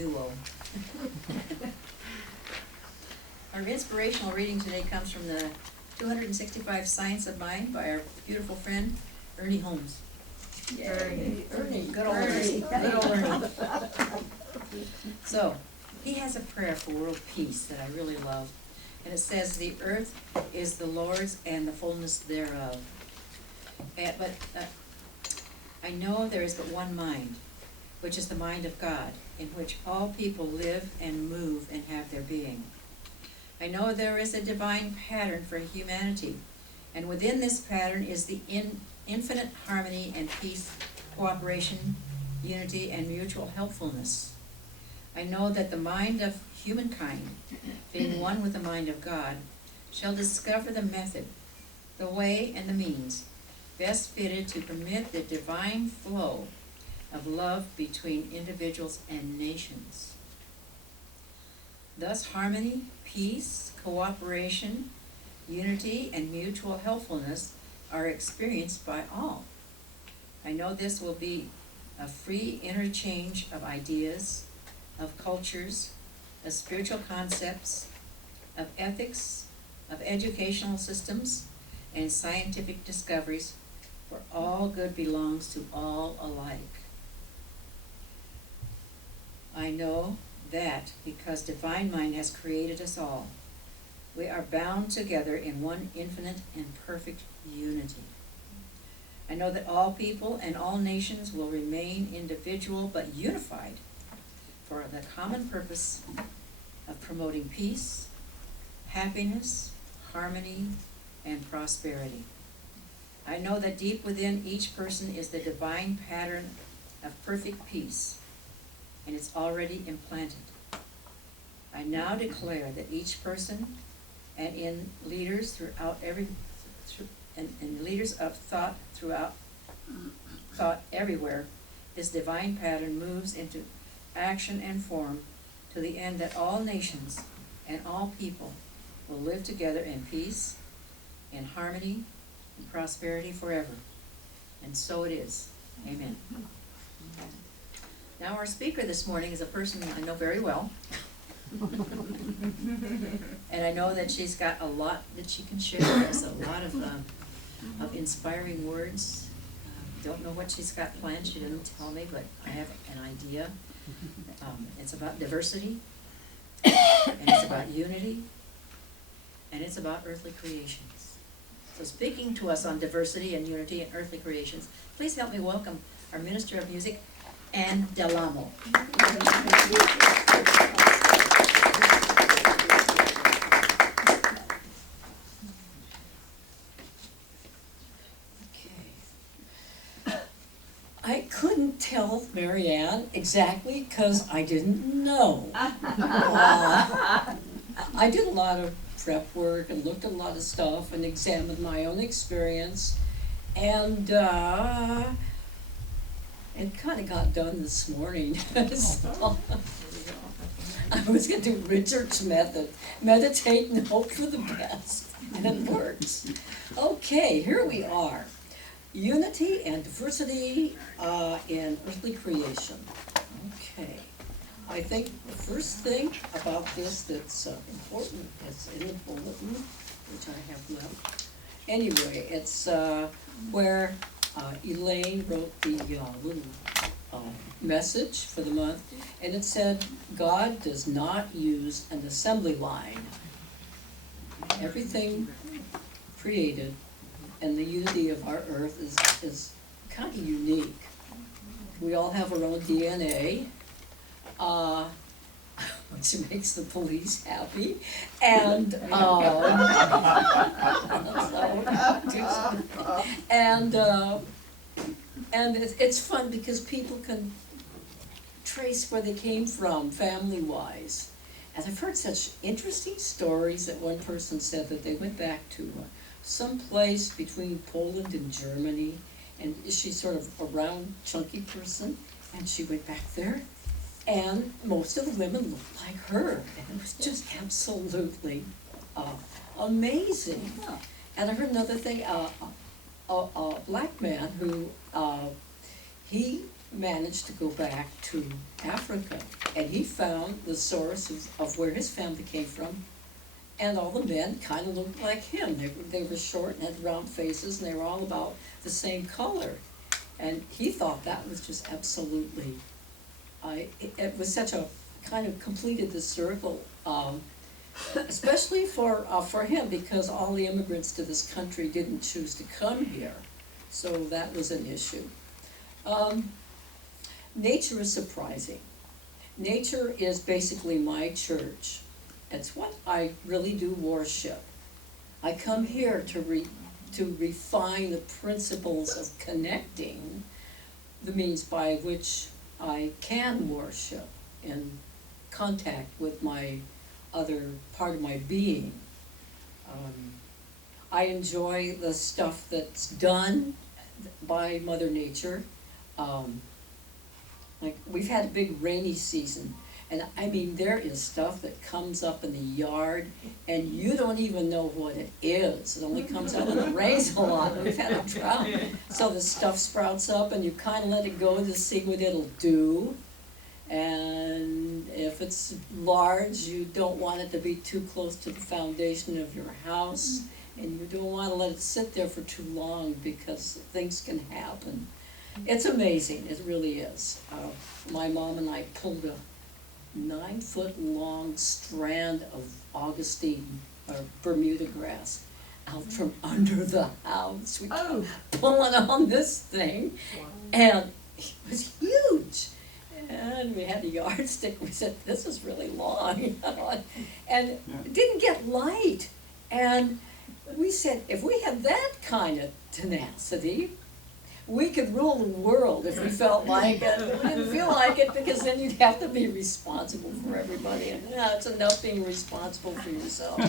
duo. Our inspirational reading today comes from the 265 Science of Mind by our beautiful friend, Ernie Holmes. Ernie, Good old Ernie. Good old Ernie. So, he has a prayer for world peace that I really love. And it says, "The earth is the Lord's and the fullness thereof. But I know there is but one mind, which is the mind of God, in which all people live and move and have their being. I know there is a divine pattern for humanity, and within this pattern is the infinite harmony and peace, cooperation, unity, and mutual helpfulness. I know that the mind of humankind, being one with the mind of God, shall discover the method, the way, and the means best fitted to permit the divine flow of love between individuals and nations. Thus harmony, peace, cooperation, unity, and mutual helpfulness are experienced by all. I know this will be a free interchange of ideas, of cultures, of spiritual concepts, of ethics, of educational systems, and scientific discoveries, for all good belongs to all alike. I know that because Divine Mind has created us all, we are bound together in one infinite and perfect unity. I know that all people and all nations will remain individual but unified for the common purpose of promoting peace, happiness, harmony, and prosperity. I know that deep within each person is the divine pattern of perfect peace, and it's already implanted. I now declare that each person and in leaders throughout and leaders of thought throughout thought everywhere, this divine pattern moves into action and form to the end that all nations and all people will live together in peace, in harmony, and prosperity forever. And so it is. Amen. Now our speaker this morning is a person I know very well. And I know that she's got a lot that she can share with us, a lot of inspiring words. Don't know what she's got planned, she didn't tell me, but I have an idea. It's about diversity, and it's about unity, and it's about earthly creations. So speaking to us on diversity and unity and earthly creations, please help me welcome our Minister of Music, Ann Delamo. I couldn't tell Marianne exactly because I didn't know. I did a lot of prep work and looked at a lot of stuff and examined my own experience, and it kind of got done this morning. So, I was going to do Richard's method, meditate and hope for the best, and it works. Okay, here we are. Unity and diversity in earthly creation. Okay, I think the first thing about this that's important is in the bulletin, which I have left. Anyway, it's where Elaine wrote the little message for the month, and it said, God does not use an assembly line. Everything created and the unity of our earth is kind of unique. We all have our own DNA, which makes the police happy, and and it's fun because people can trace where they came from family-wise. And I've heard such interesting stories that one person said that they went back to some place between Poland and Germany, and she's sort of a round, chunky person, and she went back there, and most of the women looked like her, and it was just absolutely amazing. And I heard another thing, a black man who, he managed to go back to Africa, and he found the source of where his family came from, and all the men kind of looked like him. They were short and had round faces, and they were all about the same color. And he thought that was just absolutely, it was such a, kind of completed the circle, especially for him, because all the immigrants to this country didn't choose to come here. So that was an issue. Nature is surprising. Nature is basically my church. It's what I really do worship. I come here to refine the principles of connecting, the means by which I can worship in contact with my other part of my being. I enjoy the stuff that's done by Mother Nature. Like, we've had a big rainy season, and I mean, there is stuff that comes up in the yard, and you don't even know what it is. It only comes out when it rains a lot. We've had a drought, so the stuff sprouts up, and you kind of let it go to see what it'll do. And if it's large, you don't want it to be too close to the foundation of your house, and you don't want to let it sit there for too long, because things can happen. It's amazing, it really is. My mom and I pulled a 9-foot-long strand of Augustine, or Bermuda grass, out from under the house. We kept pulling on this thing, and it was huge. And we had a yardstick. We said, "This is really long," and it didn't get light. And we said, if we had that kind of tenacity, we could rule the world if we felt like it. We didn't feel like it, because then you'd have to be responsible for everybody. And it's enough being responsible for yourself.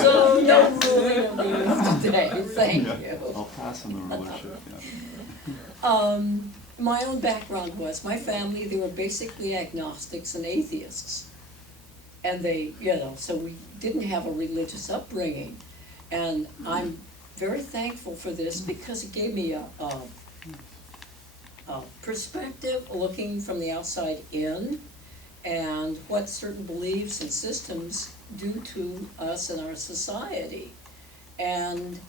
So no ruling of the earth today. Thank you. I'll pass on the rulership. My own background was, my family, they were basically agnostics and atheists. And they, so we didn't have a religious upbringing. And I'm very thankful for this, because it gave me a perspective looking from the outside in, and what certain beliefs and systems do to us in our society. And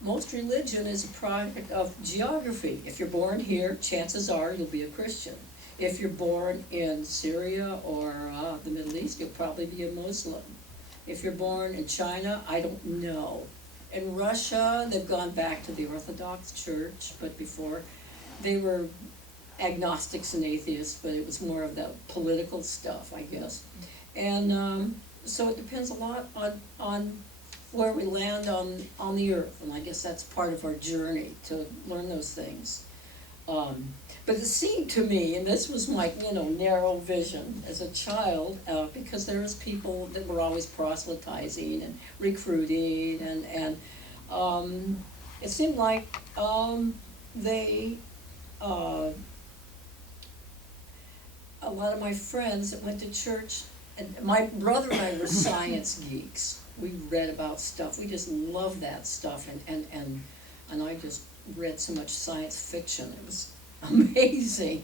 most religion is a product of geography. If you're born here, chances are you'll be a Christian. If you're born in Syria or the Middle East, you'll probably be a Muslim. If you're born in China, I don't know. In Russia, they've gone back to the Orthodox Church, but before they were agnostics and atheists, but it was more of the political stuff, I guess. And so it depends a lot on where we land on the earth, and I guess that's part of our journey, to learn those things. But it seemed to me, and this was my narrow vision as a child, because there was people that were always proselytizing and recruiting, and it seemed like a lot of my friends that went to church, and my brother and I were science geeks. We read about stuff. We just loved that stuff, and I just read so much science fiction. It was amazing.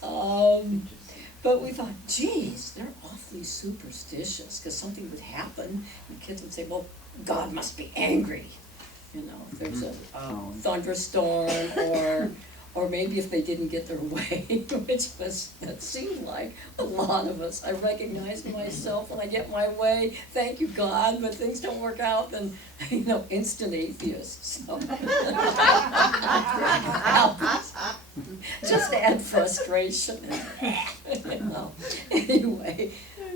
But we thought, geez, they're awfully superstitious, because something would happen, and kids would say, well, God must be angry. If there's a thunderstorm, or maybe if they didn't get their way, that seemed like a lot of us. I recognize myself when I get my way, thank you God, but things don't work out, then, instant atheists. So. Just add frustration. Anyway,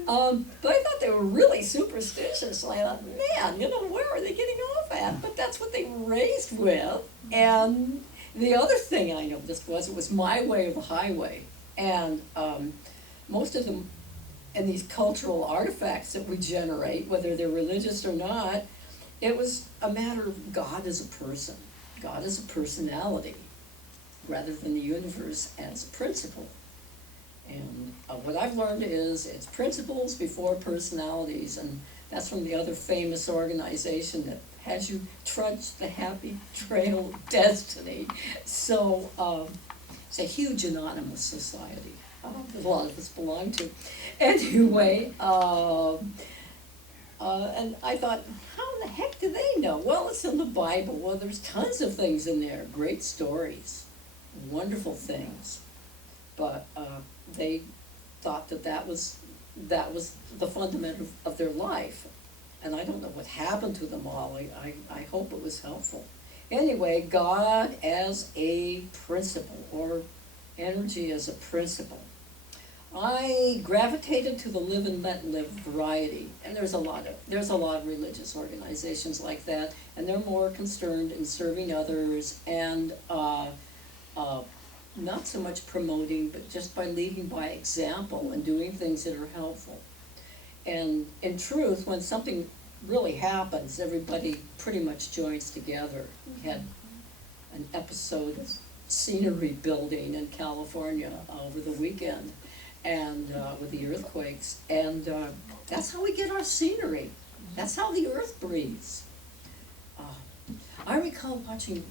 but I thought they were really superstitious. I thought, man, where are they getting off at? But that's what they were raised with. And the other thing I noticed was, it was my way or the highway. And most of them, and these cultural artifacts that we generate, whether they're religious or not, it was a matter of God as a person. God as a personality, rather than the universe as a principle. And what I've learned is, it's principles before personalities, and that's from the other famous organization that has you trudge the happy trail of destiny. So It's a huge anonymous society that a lot of us belong to. Anyway, and I thought, how the heck do they know? Well, it's in the Bible. Well, there's tons of things in there, great stories, wonderful things. But they thought that was the fundament of their life. And I don't know what happened to them all. I hope it was helpful. Anyway, God as a principle, or energy as a principle. I gravitated to the live and let live variety, and there's a lot of religious organizations like that, and they're more concerned in serving others and not so much promoting, but just by leading by example and doing things that are helpful. And in truth, when something really happens, everybody pretty much joins together. We had an episode of scenery building in California over the weekend, and with the earthquakes, and that's how we get our scenery. That's how the earth breathes. I recall watching,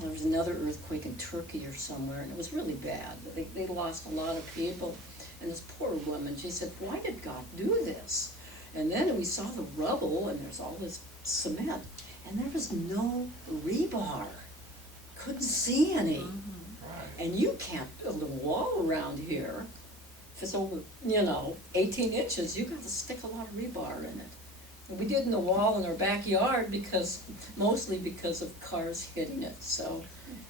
there was another earthquake in Turkey or somewhere, and it was really bad. They lost a lot of people, and this poor woman, she said, why did God do this? And then we saw the rubble, and there's all this cement, and there was no rebar. Couldn't see any. And you can't build a wall around here. If it's over, 18 inches, you got to stick a lot of rebar in it. And we did in the wall in our backyard mostly because of cars hitting it. So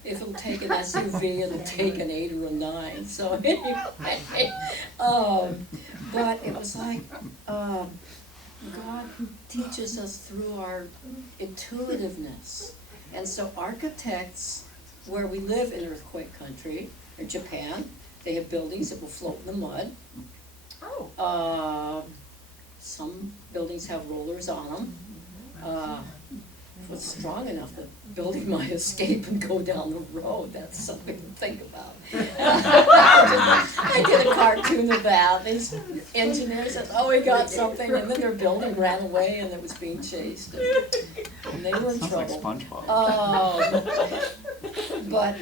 if it'll take an SUV, it'll take an 8 or a 9. So anyway, but it was like, God teaches us through our intuitiveness. And so architects, where we live in earthquake country, or Japan, they have buildings that will float in the mud. Some buildings have rollers on them. If it's strong enough, the building might escape and go down the road. That's something to think about. I did a cartoon of that. These engineers said, oh, we got something, and then their building ran away and it was being chased. And they were in trouble. Sounds like SpongeBob. But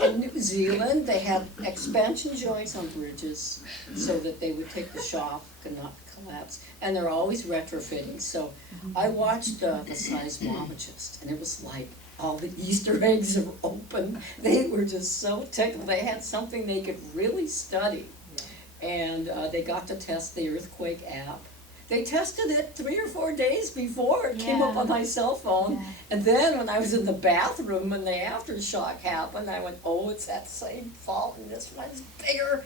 in New Zealand, they had expansion joints on bridges so that they would take the shock and not collapse. And they're always retrofitting. So I watched the seismologist, and it was like all the Easter eggs are open. They were just so tickled. They had something they could really study. And they got to test the earthquake app. They tested it 3 or 4 days before it came up on my cell phone. Yeah. And then when I was in the bathroom when the aftershock happened, I went, oh, it's that same fault, and this one's bigger.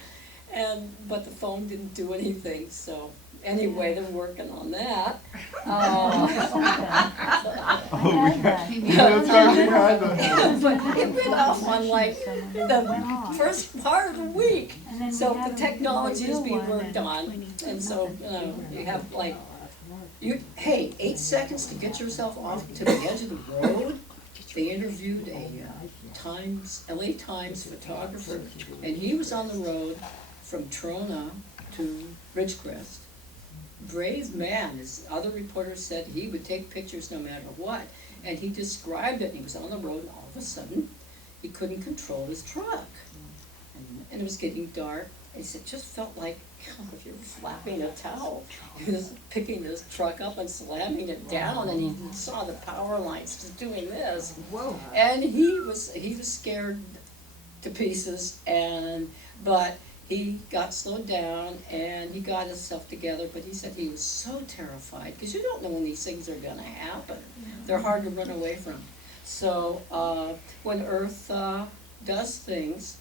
But the phone didn't do anything, so anyway, they're working on that. That's right, we had that. But it went off on like the first part of the week. So the technology is being worked on, and so, you have like, 8 seconds to get yourself off to the edge of the road. They interviewed a LA Times photographer, and he was on the road from Trona to Ridgecrest. Brave man, as other reporters said, he would take pictures no matter what. And he described it, he was on the road, and all of a sudden, he couldn't control his truck. And it was getting dark. He said, it just felt like if you were flapping a towel. He was picking his truck up and slamming it down, and he saw the power lines just doing this. Whoa. And he was scared to pieces, but he got slowed down and he got himself together, but he said he was so terrified, because you don't know when these things are gonna happen. They're hard to run away from. So when Earth does things,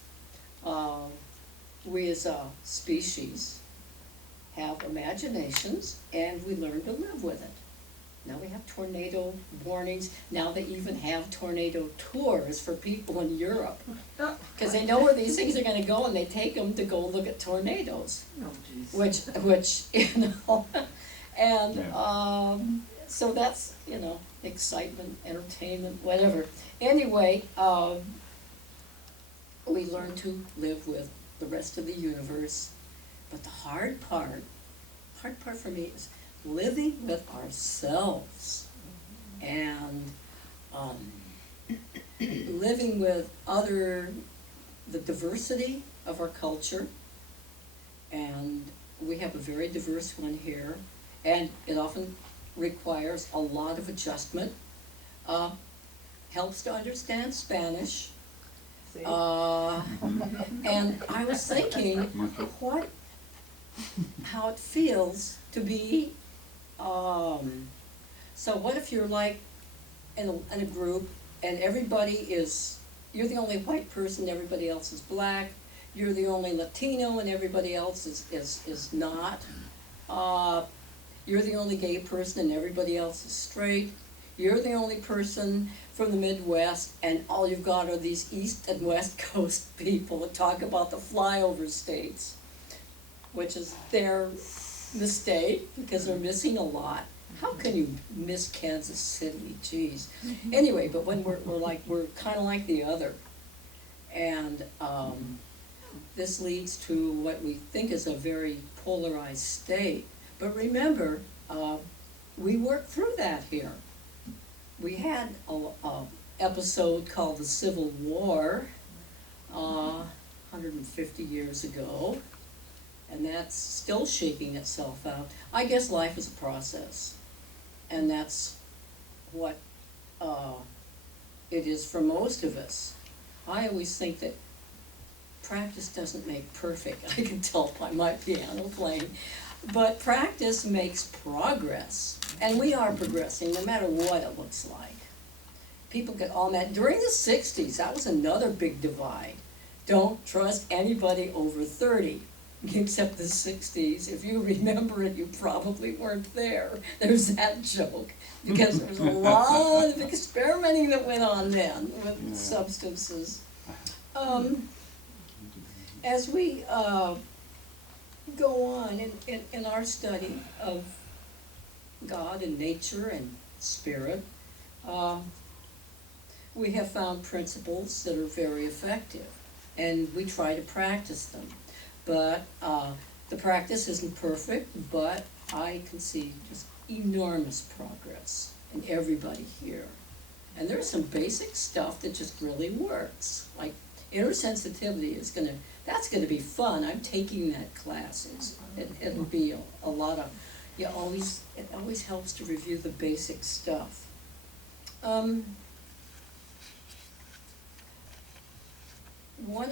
we as a species have imaginations, and we learn to live with it. Now we have tornado warnings. Now they even have tornado tours for people in Europe, because they know where these things are going to go, and they take them to go look at tornadoes. Oh, geez. Which and so that's excitement, entertainment, whatever. Anyway, we learn to live with the rest of the universe, but the hard part for me is living with ourselves and living with other the diversity of our culture, and we have a very diverse one here, and it often requires a lot of adjustment. Helps to understand Spanish. See? And I was thinking, how it feels to be, so what if you're like in a group and you're the only white person, everybody else is black, you're the only Latino and everybody else is not, you're the only gay person and everybody else is straight, you're the only person from the Midwest and all you've got are these East and West Coast people that talk about the flyover states, which is their mistake because they're missing a lot. How can you miss Kansas City? Jeez. Anyway, but when we're kind of like the other, and this leads to what we think is a very polarized state. But remember, we worked through that here. We had a episode called the Civil War, 150 years ago, and that's still shaking itself out. I guess life is a process, and that's what it is for most of us. I always think that practice doesn't make perfect. I can tell by my piano playing. But practice makes progress, and we are progressing no matter what it looks like. People get all mad. During the 60s, that was another big divide. Don't trust anybody over 30, except the 60s. If you remember it, you probably weren't there. There's that joke, because there was a lot of experimenting that went on then with substances. As we go on in our study of God and nature and spirit, we have found principles that are very effective, and we try to practice them. But the practice isn't perfect, but I can see just enormous progress in everybody here. And there's some basic stuff that just really works, like intersensitivity that's gonna be fun. I'm taking that class. It'll be a lot of, it always helps to review the basic stuff. One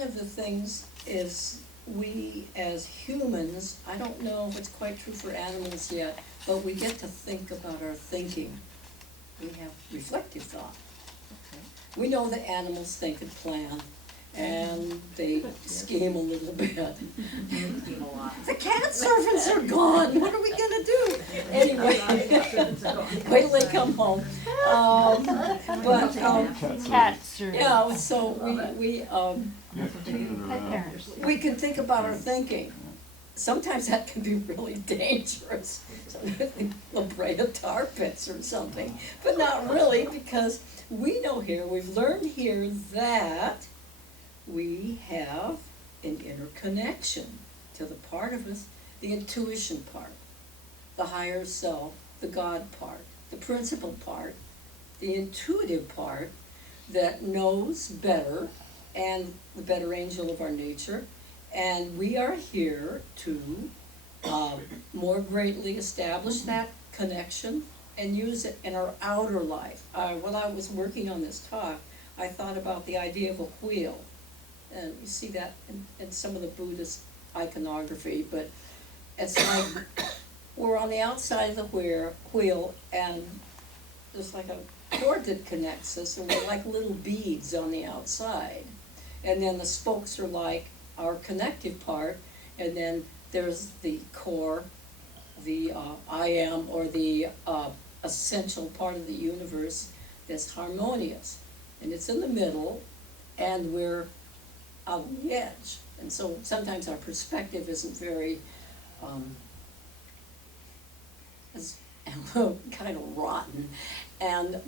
of the things is we as humans, I don't know if it's quite true for animals yet, but we get to think about our thinking. We have reflective thought. We know that animals think and plan, and they scheme a little bit. The cat servants are gone, what are we gonna do? Anyway, wait till they come home. Cat servants. Yeah, so we can think about our thinking. Sometimes that can be really dangerous. La Brea tar pits or something, but not really, because we know here, we've learned here that we have an interconnection to the part of us, the intuition part, the higher self, the God part, the principle part, the intuitive part that knows better, and the better angel of our nature. And we are here to more greatly establish that connection and use it in our outer life. When I was working on this talk, I thought about the idea of a wheel. And you see that in some of the Buddhist iconography, but it's like we're on the outside of the wheel, and there's like a cord that connects us, and we're like little beads on the outside. And then the spokes are like our connective part, and then there's the core, the I am, or the essential part of the universe that's harmonious. And it's in the middle, and we're out on the edge. And so sometimes our perspective isn't very, it's kind of rotten. And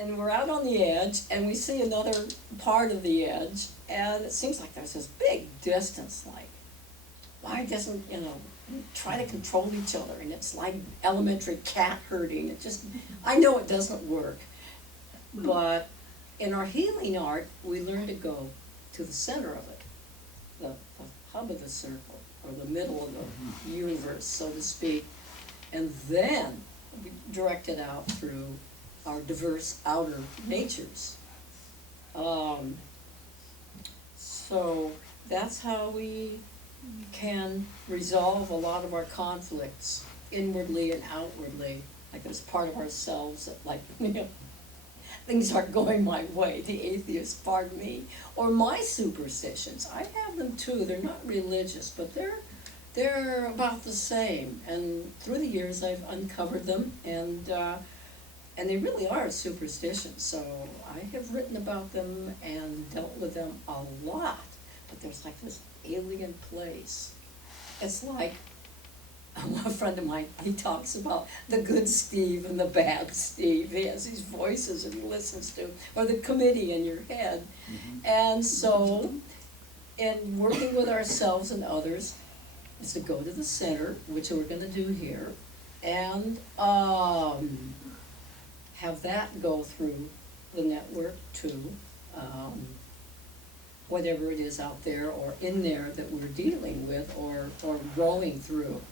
we're out on the edge, and we see another part of the edge, and it seems like there's this big distance, like, why doesn't, try to control each other, and it's like elementary cat herding. I know it doesn't work, but in our healing art, we learn to go to the center of it, the hub of the circle, or the middle of the universe, so to speak, and then we direct it out through our diverse outer natures. So that's how we can resolve a lot of our conflicts inwardly and outwardly, like as part of ourselves, that like, you know, things aren't going my way, the atheist, pardon me, or my superstitions. I have them too. They're not religious, but they're about the same. And through the years, I've uncovered them, and they really are superstitions. So I have written about them and dealt with them a lot. But there's like this alien place. It's like, a friend of mine, he talks about the good Steve and the bad Steve. He has these voices that he listens to, or the committee in your head. And so, in working with ourselves and others, is to go to the center, which we're gonna do here, and have that go through the network to whatever it is out there or in there that we're dealing with or going through.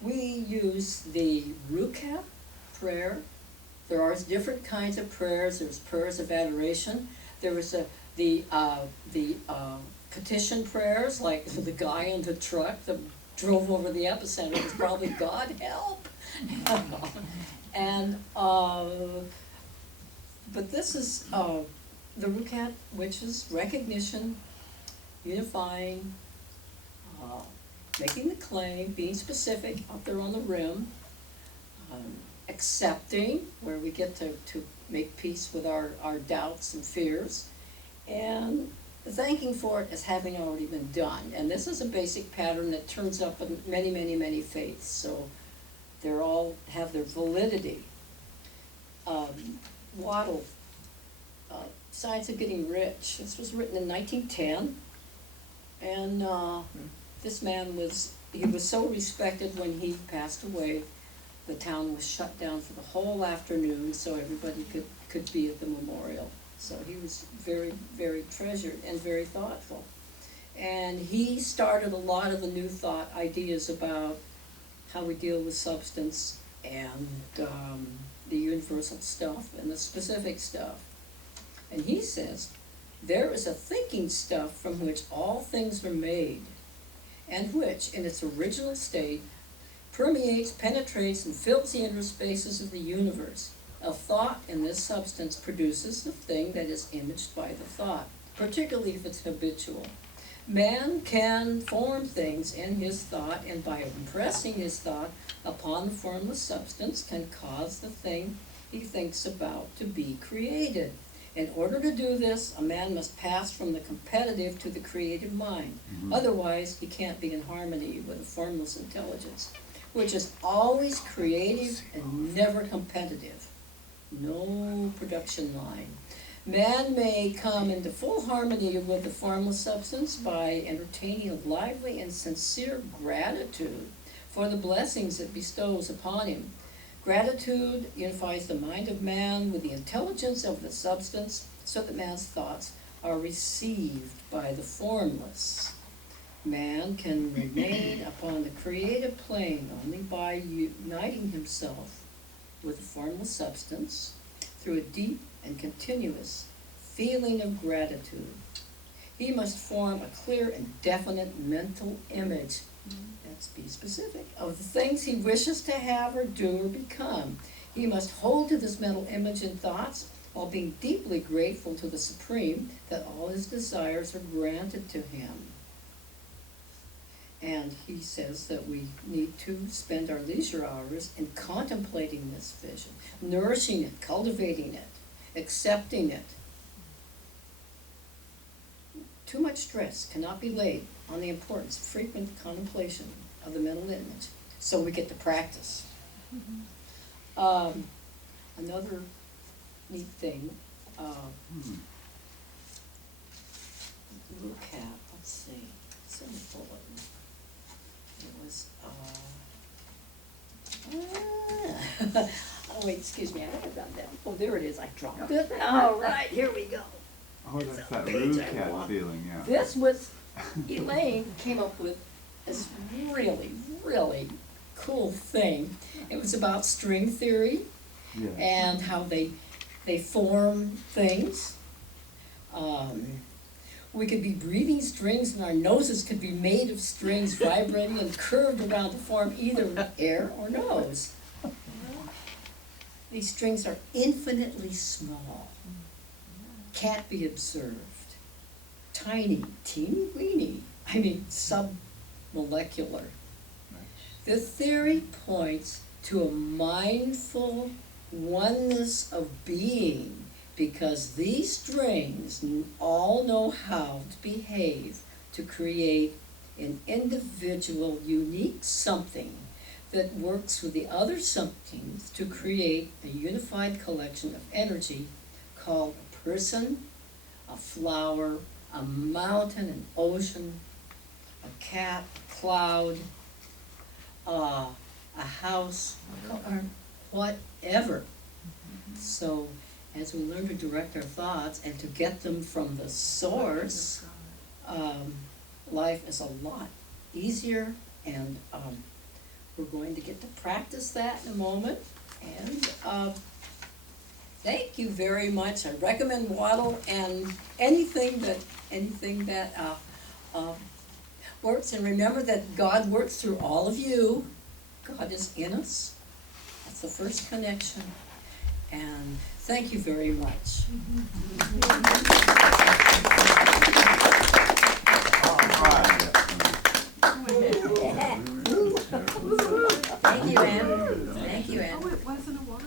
We use the Rukat prayer. There are different kinds of prayers. There's prayers of adoration. There was the petition prayers, like the guy in the truck that drove over the epicenter was probably God help. And but this is the Rukat, which is recognition, unifying, making the claim, being specific up there on the rim, accepting, where we get to make peace with our doubts and fears, and thanking for it as having already been done. And this is a basic pattern that turns up in many, many, many faiths, so they're all have their validity. Waddle, Science of Getting Rich. This was written in 1910, and this man was so respected when he passed away. The town was shut down for the whole afternoon so everybody could be at the memorial. So he was very, very treasured and very thoughtful. And he started a lot of the new thought ideas about how we deal with substance and the universal stuff and the specific stuff. And he says, there is a thinking stuff from which all things are made, and which, in its original state, permeates, penetrates, and fills the inner spaces of the universe. A thought in this substance produces the thing that is imaged by the thought, particularly if it's habitual. Man can form things in his thought, and by impressing his thought upon the formless substance, can cause the thing he thinks about to be created. In order to do this, a man must pass from the competitive to the creative mind. Otherwise, he can't be in harmony with a formless intelligence, which is always creative and never competitive. No production line. Man may come into full harmony with the formless substance by entertaining a lively and sincere gratitude for the blessings it bestows upon him. Gratitude unifies the mind of man with the intelligence of the substance, so that man's thoughts are received by the formless. Man can remain upon the creative plane only by uniting himself with the formless substance through a deep and continuous feeling of gratitude. He must form a clear and definite mental image, let's be specific, of the things he wishes to have or do or become. He must hold to this mental image and thoughts while being deeply grateful to the Supreme that all his desires are granted to him. And he says that we need to spend our leisure hours in contemplating this vision, nourishing it, cultivating it, accepting it. Too much stress cannot be laid on the importance of frequent contemplation of the mental image, so we get to practice. Another neat thing, look at, let's see, it's in the bulletin. It was, Oh, wait, excuse me, I have done that. Oh, there it is, I dropped it. All right, here we go. Oh, that's that page rude I cat want. feeling, yeah. This was, Elaine came up with this really, really cool thing. It was about string theory Yes. and how they form things. We could be breathing strings and our noses could be made of strings vibrating and curved around to form either air or nose. These strings are infinitely small, can't be observed, tiny, teeny weeny, I mean submolecular. The theory points to a mindful oneness of being because these strings all know how to behave to create an individual, unique something that works with the other somethings to create a unified collection of energy called a person, a flower, a mountain, an ocean, a cat, cloud, a house, or whatever. So as we learn to direct our thoughts and to get them from the source, life is a lot easier, and we're going to get to practice that in a moment. And thank you very much. I recommend Waddle and anything that works. And remember that God works through all of you. God is in us. That's the first connection. And thank you very much.